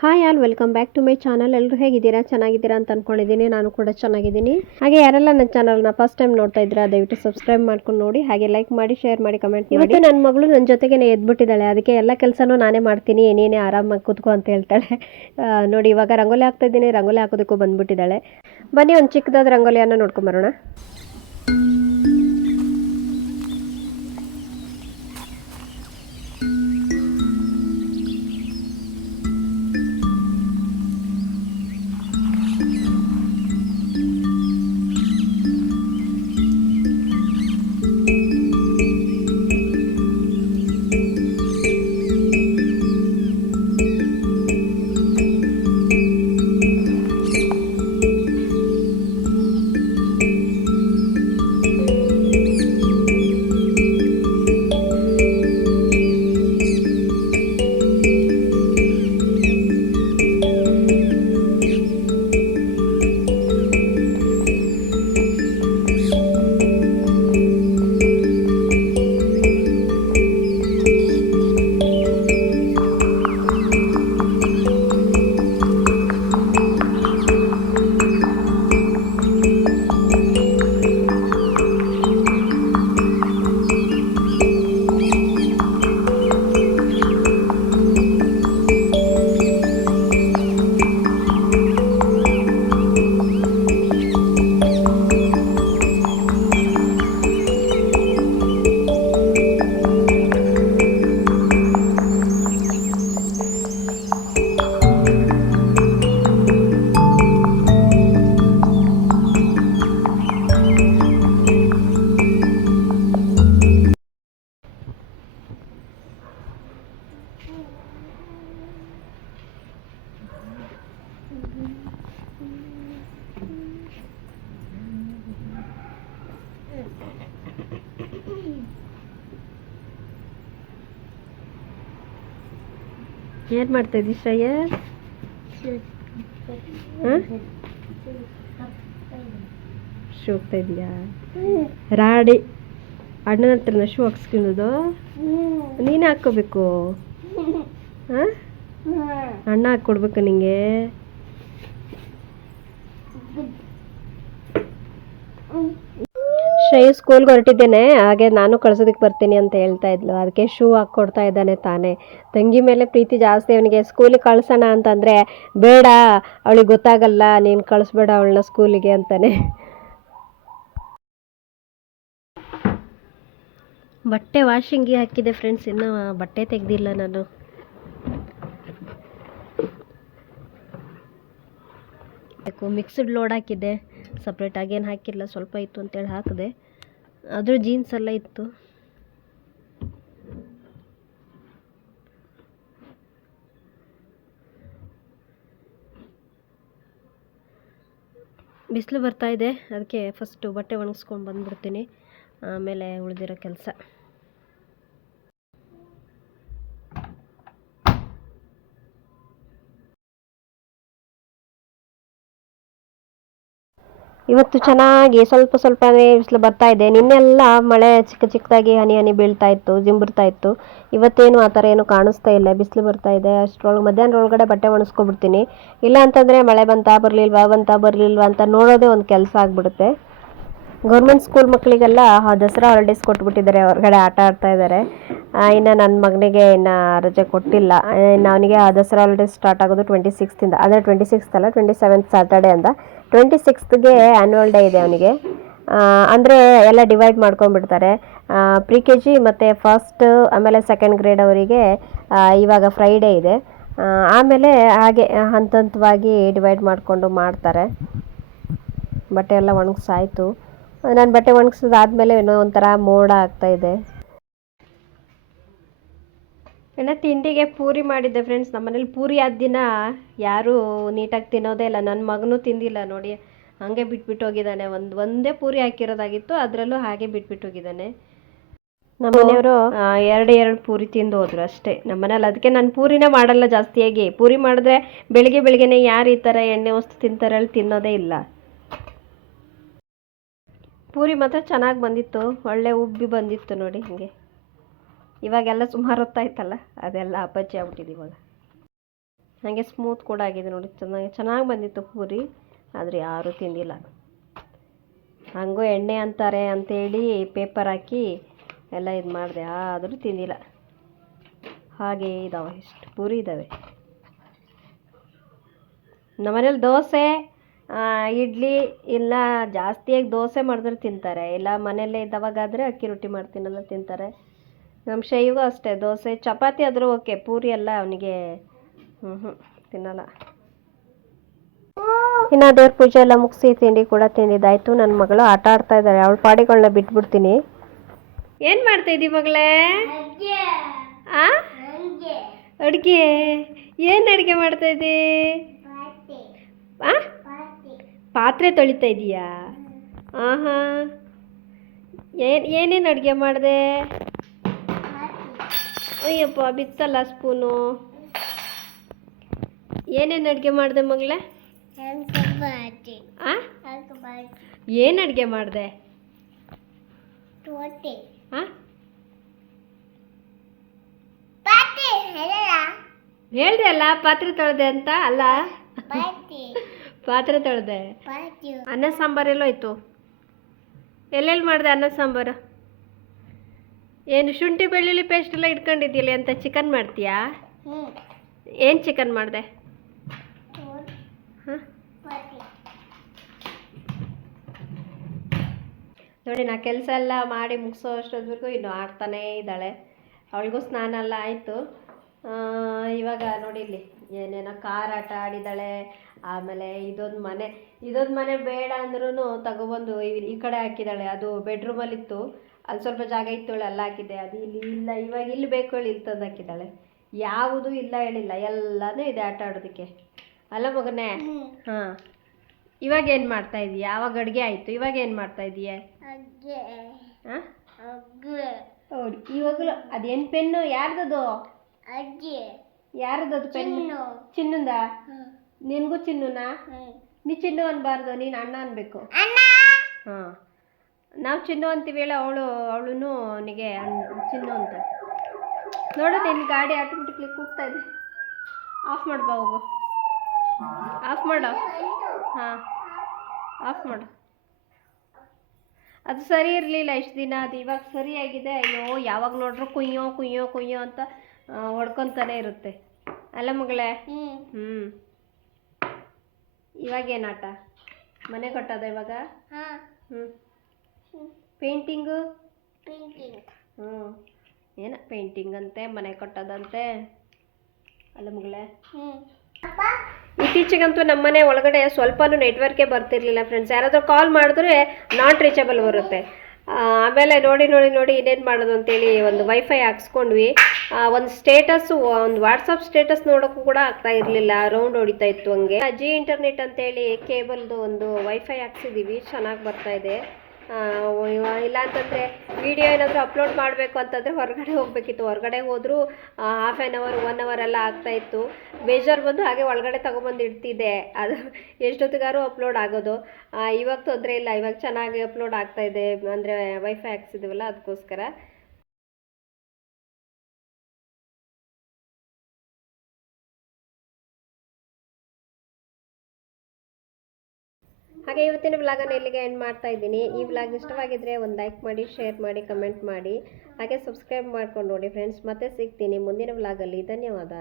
Hi all welcome back to my channel. ಎಲ್ಲರೂ ಹೇಗಿದ್ದೀರಾ? ಚೆನ್ನಾಗಿದ್ದೀರಾ ಅಂತ ಅನ್ಕೊಂಡಿದ್ದೀನಿ. ನಾನು ಕೂಡ ಚೆನ್ನಾಗಿದ್ದೀನಿ. ಹಾಗೆ ಯಾರೆಲ್ಲ ನನ್ನ ಚಾನಲ್ನ ಫಸ್ಟ್ ಟೈಮ್ ನೋಡ್ತಾ ಇದ್ದೀರಾ ದಯವಿಟ್ಟು ಸಬ್ಸ್ಕ್ರೈಬ್ ಮಾಡ್ಕೊಂಡು ನೋಡಿ, ಹಾಗೆ ಲೈಕ್ ಮಾಡಿ, ಶೇರ್ ಮಾಡಿ, ಕಮೆಂಟ್ ಮಾಡಿ. ಇವತ್ತು ನನ್ನ ಮಗಳು ನನ್ನ ಜೊತೆಗೆ ಎದ್ಬಿಟ್ಟಿದ್ದಾಳೆ, ಅದಕ್ಕೆ ಎಲ್ಲ ಕೆಲಸನೂ ನಾನೇ ಮಾಡ್ತೀನಿ, ನೀನೇ ಆರಾಮಾಗಿ ಕೂತ್ಕೋ ಅಂತ ಹೇಳ್ತಾಳೆ. ನೋಡಿ ಇವಾಗ ರಂಗೋಲಿ ಹಾಕ್ತಾ ಇದ್ದೀನಿ, ರಂಗೋಲಿ ಹಾಕೋದಕ್ಕೂ ಬಂದ್ಬಿಟ್ಟಿದ್ದಾಳೆ. ಬನ್ನಿ ಒಂದು ಚಿಕ್ಕದಾದ ರಂಗೋಲಿಯನ್ನು ನೋಡ್ಕೊಂಬರೋಣ. ಏನು ಮಾಡ್ತಾ ಇದ್ದೀವಿ ಶ್ರೇಯಸ್? ಶೂ ಹೋಗ್ತಾ ಇದೀಯಾ? ರಾಡಿ ಅಣ್ಣನ ಹತ್ರನ ಶೂ ಹಾಕ್ಸ್ಕೊಳ್ಳೋದು? ನೀನೇ ಹಾಕ್ಕೋಬೇಕು. ಹಾಂ, ಅಣ್ಣ ಹಾಕ್ಕೊಡ್ಬೇಕು ನಿಂಗೆ. ಶ್ರೇಯಸ್ ಸ್ಕೂಲ್ಗೆ ಹೊರಟಿದ್ದೇನೆ, ಹಾಗೆ ನಾನು ಕಳ್ಸೋದಕ್ಕೆ ಬರ್ತೀನಿ ಅಂತ ಹೇಳ್ತಾ ಇದ್ಲು, ಅದಕ್ಕೆ ಶೂ ಹಾಕ್ಕೊಡ್ತಾ ಇದ್ದಾನೆ ತಾನೇ. ತಂಗಿ ಮೇಲೆ ಪ್ರೀತಿ ಜಾಸ್ತಿ ಅವನಿಗೆ. ಸ್ಕೂಲಿಗೆ ಕಳ್ಸೋಣ ಅಂತಂದರೆ ಬೇಡ, ಅವಳಿಗೆ ಗೊತ್ತಾಗಲ್ಲ, ನೀನು ಕಳಿಸ್ಬೇಡ ಅವಳನ್ನ ಸ್ಕೂಲಿಗೆ ಅಂತಾನೆ. ಬಟ್ಟೆ ವಾಷಿಂಗ್ಗೆ ಹಾಕಿದೆ ಫ್ರೆಂಡ್ಸ್, ಇನ್ನೂ ಬಟ್ಟೆ ತೆಗೆದಿಲ್ಲ ನಾನು. ಮಿಕ್ಸ್ಡ್ ಲೋಡ್ ಹಾಕಿದ್ದೆ, ಸಪ್ರೇಟಾಗಿ ಏನು ಹಾಕಿಲ್ಲ, ಸ್ವಲ್ಪ ಇತ್ತು ಅಂತೇಳಿ ಹಾಕಿದೆ. ಅದ್ರ ಜೀನ್ಸ್ ಎಲ್ಲ ಇತ್ತು. ಬಿಸಿಲು ಬರ್ತಾ ಇದೆ, ಅದಕ್ಕೆ ಫಸ್ಟು ಬಟ್ಟೆ ಒಣಗಿಸ್ಕೊಂಡು ಬಂದ್ಬಿಡ್ತೀನಿ, ಆಮೇಲೆ ಉಳಿದಿರೋ ಕೆಲಸ. ಇವತ್ತು ಚೆನ್ನಾಗಿ ಸ್ವಲ್ಪ ಸ್ವಲ್ಪನೇ ಬಿಸಿಲು ಬರ್ತಾ ಇದೆ. ನಿನ್ನೆಲ್ಲ ಮಳೆ ಚಿಕ್ಕ ಚಿಕ್ಕದಾಗಿ ಹನಿ ಹನಿ ಬೀಳ್ತಾ ಇತ್ತು, ಜಿಂಬರ್ತಾ ಇತ್ತು. ಇವತ್ತೇನು ಆ ಥರ ಏನು ಕಾಣಿಸ್ತಾ ಇಲ್ಲ, ಬಿಸಿಲು ಬರ್ತಾ ಇದೆ. ಅಷ್ಟರೊಳಗೆ ಮಧ್ಯಾಹ್ನದೊಳಗಡೆ ಬಟ್ಟೆ ಒಣಗಿಸ್ಕೊಬಿಡ್ತೀನಿ. ಇಲ್ಲ ಅಂತಂದರೆ ಮಳೆ ಬಂತಾ ಬರಲಿಲ್ವಾ ಅಂತ ನೋಡೋದೇ ಒಂದು ಕೆಲಸ ಆಗಿಬಿಡುತ್ತೆ. ಗೌರ್ಮೆಂಟ್ ಸ್ಕೂಲ್ ಮಕ್ಕಳಿಗೆಲ್ಲ ದಸರಾ ಹಾಲಿಡೇಸ್ ಕೊಟ್ಬಿಟ್ಟಿದ್ದಾರೆ, ಹೊರಗಡೆ ಆಟ ಆಡ್ತಾ ಇದ್ದಾರೆ. ಇನ್ನು ನನ್ನ ಮಗನಿಗೆ ಇನ್ನು ರಜೆ ಕೊಟ್ಟಿಲ್ಲ. ಇನ್ನು ಅವನಿಗೆ ದಸರಾ ಹಾಲಿಡೇಸ್ ಸ್ಟಾರ್ಟ್ ಆಗೋದು 26th ಅಂದರೆ 26th ಅಲ್ಲ, 27th ಸ್ಯಾಟರ್ಡೆ ಅಂತ. 26th ಆ್ಯನ್ಯುವಲ್ ಡೇ ಇದೆ ಅವನಿಗೆ. ಅಂದರೆ ಎಲ್ಲ ಡಿವೈಡ್ ಮಾಡ್ಕೊಂಡ್ಬಿಡ್ತಾರೆ. ಪ್ರಿ ಕೆ ಜಿ ಮತ್ತು ಫಸ್ಟ್ ಆಮೇಲೆ ಸೆಕೆಂಡ್ ಗ್ರೇಡ್ ಅವರಿಗೆ ಇವಾಗ ಫ್ರೈಡೇ ಇದೆ. ಆಮೇಲೆ ಹಾಗೆ ಹಂತವಾಗಿ ಡಿವೈಡ್ ಮಾಡಿಕೊಂಡು ಮಾಡ್ತಾರೆ. ಬಟ್ಟೆ ಎಲ್ಲ ಒಣಗಿಸಾಯ್ತು. ನಾನು ಬಟ್ಟೆ ಒಣಗಿಸಿದಾದ್ಮೇಲೆ ಏನೋ ಒಂಥರ ಮೋಡ ಆಗ್ತಾಯಿದೆ. ಇನ್ನು ತಿಂಡಿಗೆ ಪೂರಿ ಮಾಡಿದ್ದೆ ಫ್ರೆಂಡ್ಸ್. ನಮ್ಮನೇಲಿ ಪೂರಿ ಆದ ದಿನ ಯಾರೂ ನೀಟಾಗಿ ತಿನ್ನೋದೇ ಇಲ್ಲ. ನನ್ನ ಮಗನೂ ತಿಂದಿಲ್ಲ ನೋಡಿ, ಹಾಗೆ ಬಿಟ್ಬಿಟ್ಟು ಹೋಗಿದ್ದಾನೆ. ಒಂದೇ ಪೂರಿ ಹಾಕಿರೋದಾಗಿತ್ತು, ಅದರಲ್ಲೂ ಹಾಗೆ ಬಿಟ್ಬಿಟ್ಟು ಹೋಗಿದ್ದಾನೆ. ನಮ್ಮನೆಯವರು ಎರಡು ಪೂರಿ ತಿಂದು ಹೋದ್ರು ಅಷ್ಟೇ ನಮ್ಮನೇಲಿ. ಅದಕ್ಕೆ ನಾನು ಪೂರಿನೇ ಮಾಡಲ್ಲ ಜಾಸ್ತಿಯಾಗಿ. ಪೂರಿ ಮಾಡಿದ್ರೆ ಬೆಳಿಗ್ಗೆನೇ ಯಾರು ಈ ಥರ ಎಣ್ಣೆ ವಸ್ತು ತಿಂತಾರೆ ಹೇಳಿ ತಿನ್ನೋದೇ ಇಲ್ಲ. ಪೂರಿ ಮಾತ್ರ ಚೆನ್ನಾಗಿ ಬಂದಿತ್ತು, ಒಳ್ಳೆ ಉಬ್ಬಿ ಬಂದಿತ್ತು ನೋಡಿ ಹಿಂಗೆ. ಇವಾಗೆಲ್ಲ ಸುಮಾರು ಹೊತ್ತಾಯ್ತಲ್ಲ, ಅದೆಲ್ಲ ಅಪಚ್ಚಿ ಆಗ್ಬಿಟ್ಟಿದೆ ಇವಾಗ. ಹಾಗೆ ಸ್ಮೂತ್ ಕೂಡ ಆಗಿದೆ ನೋಡಿ, ಚೆನ್ನಾಗಿ ಬಂದಿತ್ತು ಪೂರಿ. ಆದರೆ ಯಾರೂ ತಿಂದಿಲ್ಲ. ಹಂಗೂ ಎಣ್ಣೆ ಅಂತಾರೆ ಅಂಥೇಳಿ ಪೇಪರ್ ಹಾಕಿ ಎಲ್ಲ ಇದು ಮಾಡಿದೆ, ಆದರೂ ತಿಂದಿಲ್ಲ. ಹಾಗೇ ಇದ್ದಾವೆ, ಇಷ್ಟು ಪೂರಿ ಇದ್ದಾವೆ. ನಮ್ಮನೇಲಿ ದೋಸೆ ಇಡ್ಲಿ ಇಲ್ಲ, ಜಾಸ್ತಿಯಾಗಿ ದೋಸೆ ಮಾಡಿದ್ರೆ ತಿಂತಾರೆ, ಇಲ್ಲ ಮನೆಯಲ್ಲೇ ಇದ್ದವಾಗಾದರೆ ಅಕ್ಕಿ ರೊಟ್ಟಿ ಮಾಡ್ತೀನಲ್ಲ ತಿಂತಾರೆ. ನಮ್ಮ ಶೈಗೂ ಅಷ್ಟೇ, ದೋಸೆ ಚಪಾತಿ ಆದರೂ ಓಕೆ, ಪೂರಿ ಎಲ್ಲ ಅವನಿಗೆ ತಿನ್ನಲ್ಲ. ಇನ್ನು ದೇವ್ರ ಪೂಜೆ ಎಲ್ಲ ಮುಗಿಸಿ ತಿಂಡಿ ಕೂಡ ತಿಂದಿದ್ದಾಯಿತು. ನನ್ನ ಮಗಳು ಆಟ ಆಡ್ತಾ ಇದ್ದಾರೆ, ಅವಳ ಪಾಡಿಗಳನ್ನ ಬಿಟ್ಬಿಡ್ತೀನಿ. ಏನು ಮಾಡ್ತಾಯಿದ್ದೀವಿ ಮಗಳೇ? ಅಡುಗೆ? ಏನು ಅಡುಗೆ ಮಾಡ್ತಾಯಿದ್ದಿ? ಪಾತ್ರೆ ತೊಳಿತಾ ಇದೀಯಾ? ಹಾಂ. ಏನೇನು ಅಡುಗೆ ಮಾಡಿದೆ? ಅಯ್ಯಪ್ಪ ಬಿತ್ತಲ್ಲ ಸ್ಪೂನು. ಏನೇನು ಅಡುಗೆ ಮಾಡಿದೆ ಮಗಳೇ? ಏನು ಅಡುಗೆ ಮಾಡಿದೆ? ಹೇಳ್ದೆ ಅಲ್ಲ ಪಾತ್ರೆ ತೊಳೆದೆ ಅಂತ. ಅಲ್ಲ, ಪಾತ್ರೆ ತೊಳೆದೆ. ಅನ್ನ ಸಾಂಬಾರು ಎಲ್ಲೋಯ್ತು? ಎಲ್ಲೆಲ್ಲಿ ಮಾಡಿದೆ ಅನ್ನ ಸಾಂಬಾರು? ಏನು ಶುಂಠಿ ಬೆಳ್ಳುಳ್ಳಿ ಪೇಸ್ಟ್ ಎಲ್ಲ ಇಟ್ಕೊಂಡಿದ್ದೀಲಿ ಅಂತ ಚಿಕನ್ ಮಾಡ್ತೀಯಾ? ಏನು ಚಿಕನ್ ಮಾಡಿದೆ? ನೋಡಿ, ನಾ ಕೆಲಸ ಎಲ್ಲ ಮಾಡಿ ಮುಗಿಸೋ ಅಷ್ಟೊತ್ತಿಗೂ ಇನ್ನು ಆಡ್ತಾನೇ ಇದ್ದಾಳೆ. ಅವಳಿಗೂ ಸ್ನಾನ ಎಲ್ಲ ಆಯಿತು. ಇವಾಗ ನೋಡಿ ಇಲ್ಲಿ ಏನೇನೋ ಕಾರ್ ಆಟ ಆಡಿದ್ದಾಳೆ. ಆಮೇಲೆ ಇದೊಂದು ಮನೆ ಬೇಡ ಅಂದ್ರೂ ತಗೊಬಂದು ಈ ಕಡೆ ಹಾಕಿದ್ದಾಳೆ. ಅದು ಬೆಡ್ರೂಮಲ್ಲಿತ್ತು, ಅಲ್ಲಿ ಸ್ವಲ್ಪ ಜಾಗ ಇತ್ತು, ಅಲ್ಲ ಹಾಕಿದ್ದೆ. ಅದು ಇಲ್ಲಿ ಇಲ್ಲ, ಇವಾಗ ಇಲ್ಲಿ ಬೇಕು ಹೇಳಿ ಇಲ್ಲಿ ತಂದು ಹಾಕಿದ್ದಾಳೆ. ಯಾವುದೂ ಇಲ್ಲ ಹೇಳಿಲ್ಲ, ಎಲ್ಲನೂ ಇದೆ ಆಟ ಆಡೋದಕ್ಕೆ. ಅಲ್ಲ ಮಗನೇ? ಹಾಂ. ಇವಾಗ ಏನು ಮಾಡ್ತಾ ಇದೀಯ? ಆವಾಗ ಅಡುಗೆ ಆಯಿತು, ಇವಾಗ ಏನು ಮಾಡ್ತಾ ಇದೀಯ? ಹಾಂ, ಹೌದು. ಇವಾಗಲೂ ಅದೇನು ಪೆನ್ನು? ಯಾರ್ದದು? ಯಾರದದು ಪೆನ್ನು? ಚಿನ್ನಂದ? ನಿನಗೂ ಚಿನ್ನುನಾ? ನೀ ಚಿನ್ನು ಅನ್ಬಾರ್ದು, ನೀನು ಅಣ್ಣ ಅನ್ಬೇಕು. ಹಾಂ, ನಾವು ಚಿನ್ನು ಅಂತೀವಿ ಹೇಳ. ಅವಳು ಅವನಿಗೆ ಚಿನ್ನು ಅಂತ. ನೋಡು, ನಿನ್ನ ಗಾಡಿ ಆಟೋಮೆಟಿಕ್ಲಿ ಕೂಗ್ತಾ ಇದೆ. ಆಫ್ ಮಾಡು, ಬಾ ಹೋಗು. ಆಫ್ ಮಾಡು. ಹಾಂ, ಆಫ್ ಮಾಡು. ಅದು ಸರಿ ಇರಲಿಲ್ಲ ಇಷ್ಟು ದಿನ, ಅದು ಇವಾಗ ಸರಿಯಾಗಿದೆ. ಅಯ್ಯೋ, ಯಾವಾಗ ನೋಡ್ರು ಕುಯ್ಯೋ ಕುಯ್ಯೋ ಕುಯ್ಯೋ ಅಂತ ಹೊಡ್ಕೊತಾನೆ ಇರುತ್ತೆ. ಅಲ್ಲ ಮಗಳೇ? ಇವಾಗೇನು ಆಟ? ಮನೆ ಕಟ್ಟೋದ ಇವಾಗ? ಪೇಂಟಿಂಗು? ಏನ ಪೇಂಟಿಂಗ್ ಅಂತೆ, ಮನೆ ಕಟ್ಟೋದಂತೆ. ಅಲ್ಲ ಮಗಳೇ? ಇತ್ತೀಚೆಗಂತೂ ನಮ್ಮನೆ ಒಳಗಡೆ ಸ್ವಲ್ಪನೂ ನೆಟ್ವರ್ಕೇ ಬರ್ತಿರ್ಲಿಲ್ಲ ಫ್ರೆಂಡ್ಸ್. ಯಾರಾದರೂ ಕಾಲ್ ಮಾಡಿದ್ರೆ ನಾಟ್ ರೀಚಬಲ್ ಬರುತ್ತೆ. ಆಮೇಲೆ ನೋಡಿ ಇನ್ನೇನು ಮಾಡೋದು ಅಂತೇಳಿ ಒಂದು ವೈಫೈ ಹಾಕ್ಸ್ಕೊಂಡ್ವಿ. ಒಂದು ವಾಟ್ಸಪ್ ಸ್ಟೇಟಸ್ ನೋಡೋಕ್ಕೂ ಕೂಡ ಆಗ್ತಾ ಇರಲಿಲ್ಲ, ರೌಂಡ್ ಹೊಡಿತಾ ಇತ್ತು ಹಂಗೆ. ಜಿ ಇಂಟರ್ನೆಟ್ ಅಂತೇಳಿ ಕೇಬಲ್ದು ಒಂದು ವೈಫೈ ಹಾಕ್ಸಿದ್ದೀವಿ, ಚೆನ್ನಾಗಿ ಬರ್ತಾ ಇದೆ. ಇಲ್ಲ ಅಂತಂದರೆ ವಿಡಿಯೋ ಏನಾದರೂ ಅಪ್ಲೋಡ್ ಮಾಡಬೇಕು ಅಂತಂದರೆ ಹೊರಗಡೆ ಹೋಗಬೇಕಿತ್ತು. ಹೊರಗಡೆ ಹೋದರೂ ಹಾಫ್ ಆನ್ ಅವರ್ 1 ಅವರ್ ಎಲ್ಲ ಆಗ್ತಾಯಿತ್ತು. ಬೇಜಾರು ಬಂದು ಹಾಗೆ ಒಳಗಡೆ ತೊಗೊಬಂದು ಇಡ್ತಿದ್ದೆ, ಅದು ಎಷ್ಟೊತ್ತಿಗಾರು ಅಪ್ಲೋಡ್ ಆಗೋದು. ಇವಾಗ ತೊಂದರೆ ಇಲ್ಲ, ಇವಾಗ ಚೆನ್ನಾಗಿ ಅಪ್ಲೋಡ್ ಆಗ್ತಾಯಿದೆ, ಅಂದರೆ ವೈಫೈ ಹಾಕ್ಸಿದ್ದೀವಲ್ಲ ಅದಕ್ಕೋಸ್ಕರ. ಹಾಗೆ ಇವತ್ತಿನ ವ್ಲಾಗನ್ನು ಇಲ್ಲಿಗೆ ಎಂಡ್ ಮಾಡ್ತಾ ಇದ್ದೀನಿ. ಈ ವ್ಲಾಗ್ ಇಷ್ಟವಾಗಿದ್ದರೆ ಒಂದು ಲೈಕ್ ಮಾಡಿ, ಶೇರ್ ಮಾಡಿ, ಕಮೆಂಟ್ ಮಾಡಿ, ಹಾಗೆ ಸಬ್ಸ್ಕ್ರೈಬ್ ಮಾಡ್ಕೊಂಡು ನೋಡಿ ಫ್ರೆಂಡ್ಸ್. ಮತ್ತೆ ಸಿಗ್ತೀನಿ ಮುಂದಿನ ವ್ಲಾಗಲ್ಲಿ. ಧನ್ಯವಾದ.